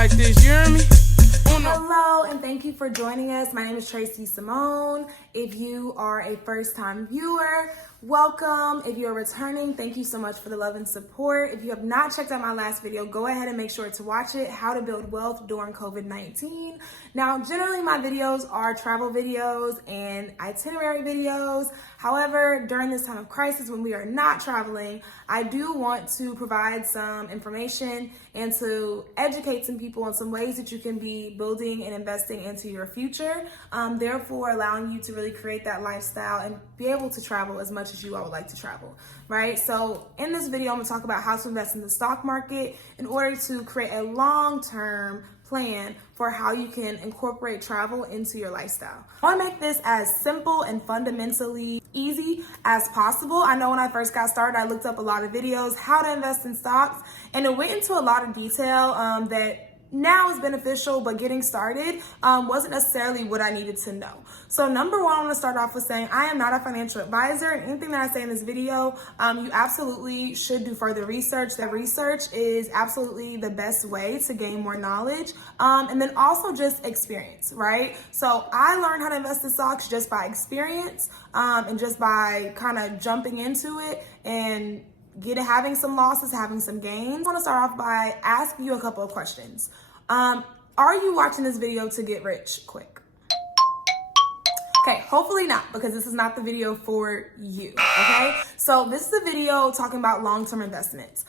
like this, you hear me? Hello, and thank you for joining us. My name is Tracy Simone. If you are a first-time viewer, welcome. If you're returning, thank you so much for the love and support. If you have not checked out my last video, go ahead and make sure to watch it, How to Build Wealth During COVID-19. Now, generally my videos are travel videos and itinerary videos. However, during this time of crisis when we are not traveling, I do want to provide some information and to educate some people on some ways that you can be building and investing into your future, therefore allowing you to really create that lifestyle and be able to travel as much as you all would like to travel, right? So in this video, I'm gonna talk about how to invest in the stock market in order to create a long-term plan for how you can incorporate travel into your lifestyle. I want to make this as simple and fundamentally easy as possible. I know when I first got started, I looked up a lot of videos, how to invest in stocks, and it went into a lot of detail that now is beneficial, but getting started wasn't necessarily what I needed to know. So number one, I want to start off with saying I am not a financial advisor, and anything that I say in this video, you absolutely should do further research. That research is absolutely the best way to gain more knowledge, and then also just experience, right? So I learned how to invest in stocks just by experience, and just by kind of jumping into it and having some losses, having some gains. I want to start off by asking you a couple of questions. Are you watching this video to get rich quick? Okay, hopefully not, because this is not the video for you, okay? So this is a video talking about long-term investments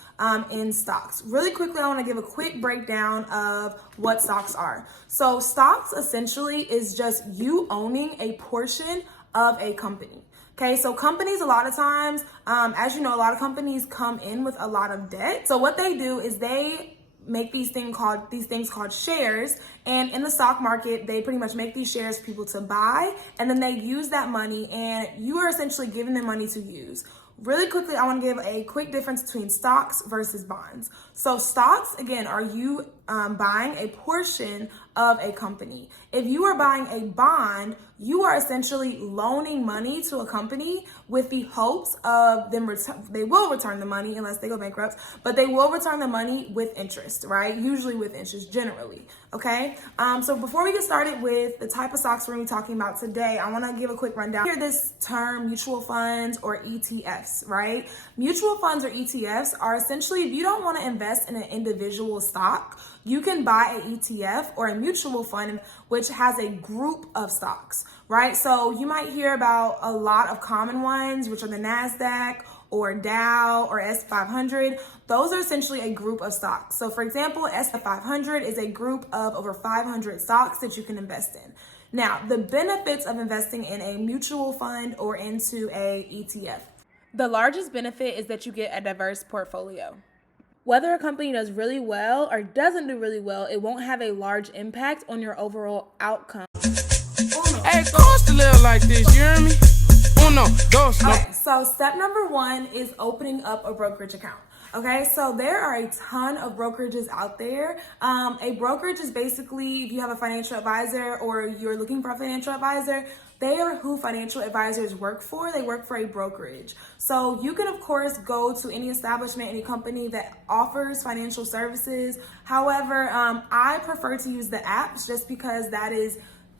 in stocks. Really quickly, I want to give a quick breakdown of what stocks are. So stocks essentially is just you owning a portion of a company. Okay, so companies, a lot of times, as you know, a lot of companies come in with a lot of debt. So what they do is they make these things called shares, and in the stock market, they pretty much make these shares for people to buy, and then they use that money, and you are essentially giving them money to use. Really quickly, I want to give a quick difference between stocks versus bonds. So stocks, again, are you buying a portion of a company. If you are buying a bond, you are essentially loaning money to a company with the hopes of them they will return the money unless they go bankrupt, but they will return the money with interest, right? Usually with interest, generally, okay? So before we get started with the type of stocks we're gonna be talking about today, I wanna give a quick rundown. Hear this term, mutual funds or ETFs, right? Mutual funds or ETFs are essentially, if you don't wanna invest in an individual stock, you can buy an ETF or a mutual fund which has a group of stocks, right? So you might hear about a lot of common ones, which are the NASDAQ or Dow or S500. Those are essentially a group of stocks. So for example, S500 is a group of over 500 stocks that you can invest in. Now, the benefits of investing in a mutual fund or into a ETF. The largest benefit is that you get a diverse portfolio. Whether a company does really well or doesn't do really well, it won't have a large impact on your overall outcome. Hey, cost to live like this, you hear me? Uno, dos, no. Okay, so step number one is opening up a brokerage account. Okay, so there are a ton of brokerages out there. A brokerage is basically, if you have a financial advisor or you're looking for a financial advisor, they are who financial advisors work for. They work for a brokerage. So you can, of course, go to any establishment, any company that offers financial services. However, I prefer to use the apps just because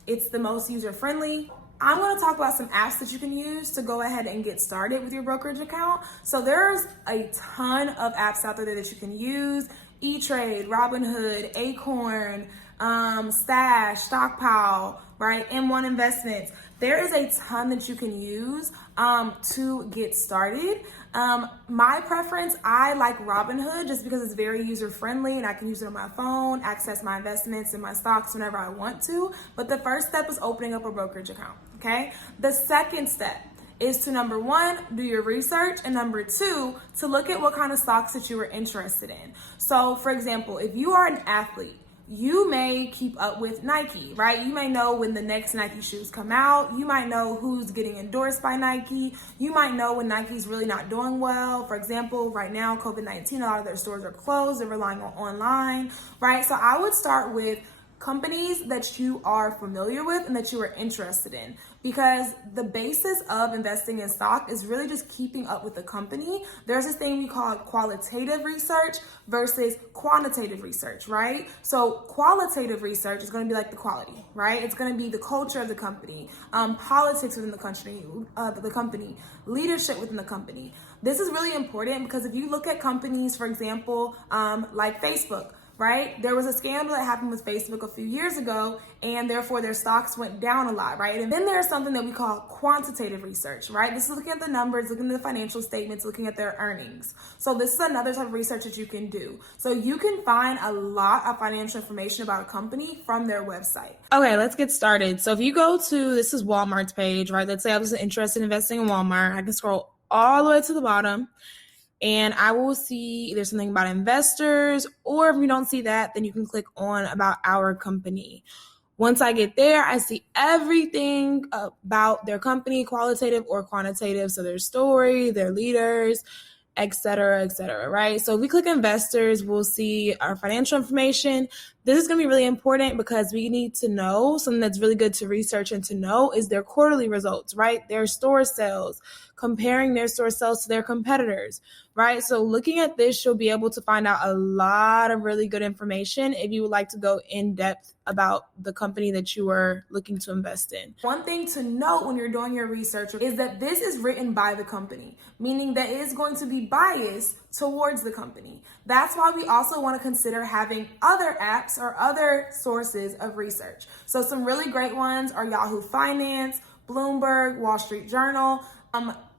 it's the most user-friendly. I'm going to talk about some apps that you can use to go ahead and get started with your brokerage account. So there's a ton of apps out there that you can use. E-Trade, Robinhood, Acorn, Stash, Stockpile, right? M1 Investments. There is a ton that you can use to get started. My preference, I like Robinhood just because it's very user-friendly and I can use it on my phone, access my investments and my stocks whenever I want to. But the first step is opening up a brokerage account, okay? The second step is to, number one, do your research, and number two, to look at what kind of stocks that you are interested in. So for example, if you are an athlete, you may keep up with Nike, right? You may know when the next Nike shoes come out. You might know who's getting endorsed by Nike. You might know when Nike's really not doing well. For example, right now, COVID-19, a lot of their stores are closed. They're relying on online, right? So I would start with companies that you are familiar with and that you are interested in, because the basis of investing in stock is really just keeping up with the company. There's this thing we call qualitative research versus quantitative research, right? So qualitative research is going to be like the quality, right? It's going to be the culture of the company, politics within the company, leadership within the company. This is really important because if you look at companies, for example, like Facebook, right? There was a scandal that happened with Facebook a few years ago, and therefore their stocks went down a lot, right? And then there's something that we call quantitative research, right? This is looking at the numbers, looking at the financial statements, looking at their earnings. So this is another type of research that you can do. So you can find a lot of financial information about a company from their website. Okay, let's get started. So if you go to, this is Walmart's page, right? Let's say I was interested in investing in Walmart. I can scroll all the way to the bottom, and I will see there's something about investors, or if you don't see that, then you can click on about our company. Once I get there, I see everything about their company, qualitative or quantitative. So their story, their leaders, et cetera, right? So if we click investors, we'll see our financial information. This is going to be really important because we need to know something that's really good to research and to know is their quarterly results, right? Their store sales, comparing their store sales to their competitors, right? So looking at this, you'll be able to find out a lot of really good information if you would like to go in depth about the company that you are looking to invest in. One thing to note when you're doing your research is that this is written by the company, meaning that it is going to be biased towards the company. That's why we also want to consider having other apps or other sources of research. So some really great ones are Yahoo Finance, Bloomberg, Wall Street Journal.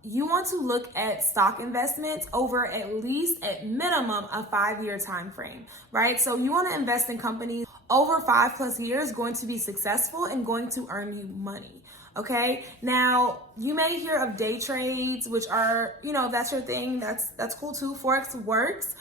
You want to look at stock investments over at minimum a 5-year time frame, right? So you want to invest in companies over 5+ years going to be successful and going to earn you money. Okay, now you may hear of day trades, which are, if that's your thing, that's cool too. Forex works.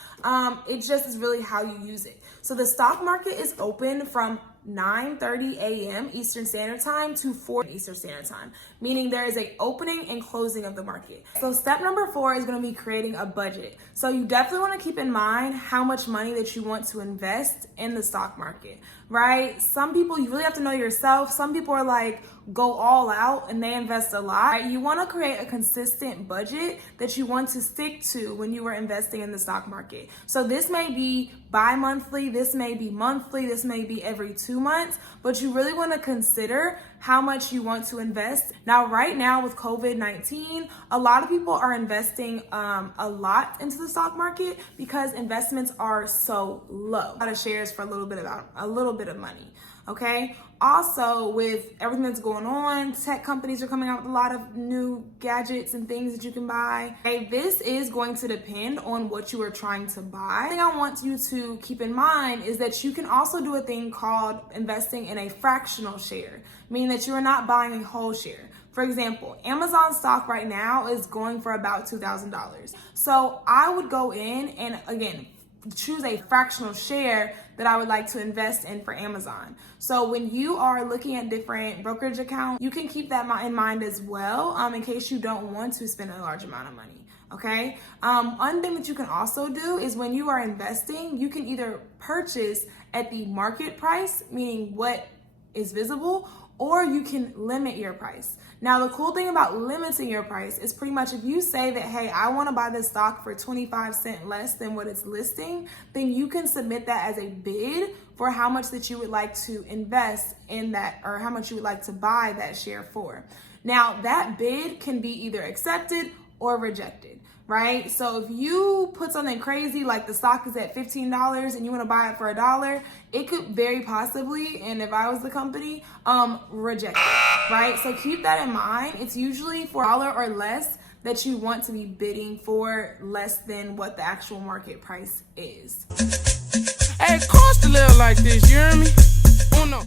It just is really how you use it. So the stock market is open from 9:30 a.m. Eastern Standard Time to 4 Eastern Standard Time, meaning there is a opening and closing of the market. So step number 4 is going to be creating a budget. So you definitely want to keep in mind how much money that you want to invest in the stock market, right? Some people, you really have to know yourself. Some people are like, go all out and they invest a lot. Right? You want to create a consistent budget that you want to stick to when you are investing in the stock market. So this may be bi-monthly, this may be monthly, this may be every 2 months, but you really want to consider how much you want to invest. Now, right now with COVID-19, a lot of people are investing a lot into the stock market because investments are so low. A lot of shares for a little bit of money. Okay. Also, with everything that's going on, tech companies are coming out with a lot of new gadgets and things that you can buy. Okay, this is going to depend on what you are trying to buy. The thing I want you to keep in mind is that you can also do a thing called investing in a fractional share, meaning that you are not buying a whole share. For example, Amazon stock right now is going for about $2,000. So I would go in and again, choose a fractional share that I would like to invest in for Amazon. So when you are looking at different brokerage accounts, you can keep that in mind as well, in case you don't want to spend a large amount of money. Okay. One thing that you can also do is when you are investing, you can either purchase at the market price, meaning what is visible, or you can limit your price. Now, the cool thing about limiting your price is pretty much if you say that, hey, I want to buy this stock for 25 cents less than what it's listing, then you can submit that as a bid for how much that you would like to invest in that or how much you would like to buy that share for. Now, that bid can be either accepted or rejected, right? So if you put something crazy like the stock is at $15 and you want to buy it for $1, it could very possibly, and if I was the company, reject it, right? So keep that in mind. It's usually for $1 or less that you want to be bidding for less than what the actual market price is. Hey, it costs to live like this, you hear me? Oh no.